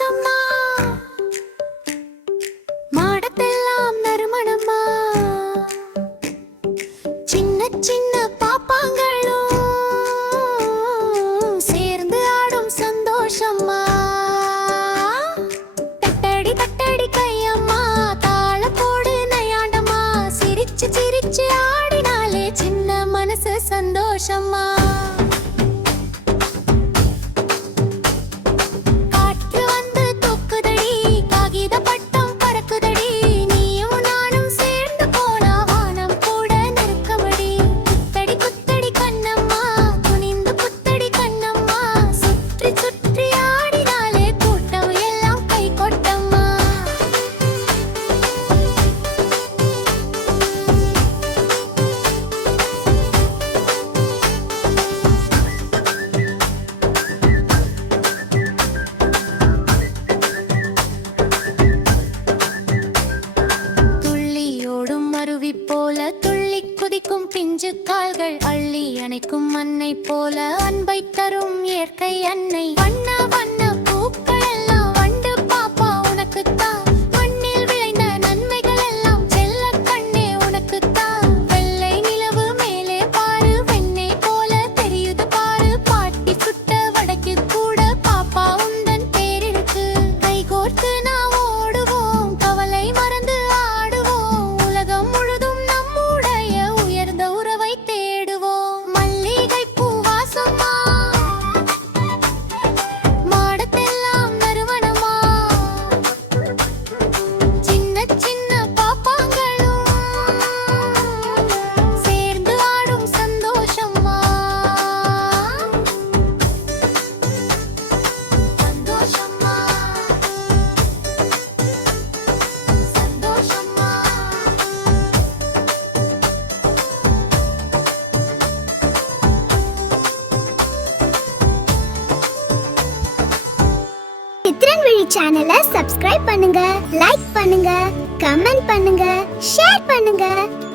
வாசம்மா மாடத்தெல்லாம் நறுமணம்மா சின்ன சின்ன பாப்பாங்களும் சேர்ந்து ஆடும் சந்தோஷம்மா தட்டடி தட்டடி கையம்மா தாள போடு நையாண்டம்மா சிரிச்சு சிரிச்சு ஆடினாலே சின்ன மனசு சந்தோஷம்மா போல துள்ளி குதிக்கும் பிஞ்சு கால்கள் அள்ளி அணைக்கும் அன்னை போல அன்பை தரும் இயற்கை அன்னை வண்ண வண்ண பூக்கள் எல்லாம் வண்டு பாப்பா உனக்குத்தான் மண்ணில் விளைந்த நன்மைகள் எல்லாம் செல்ல கண்ணே உனக்குத்தான் வெள்ளை நிலவு மேலே பாரு வெண்ணை போல தெரியுது பாரு பாட்டி சுட்ட வடக்கு கூட பாப்பா உந்தன் பேரிருக்கு கைகோர்த்து நான் ஓடுவோம் கவலை மறந்து ஆடுவோம் உலகம் முழுதும் சித்திரன்விழி சேனலை சப்ஸ்கிரைப் பண்ணுங்க, லைக் பண்ணுங்க, கமெண்ட் பண்ணுங்க, ஷேர் பண்ணுங்க.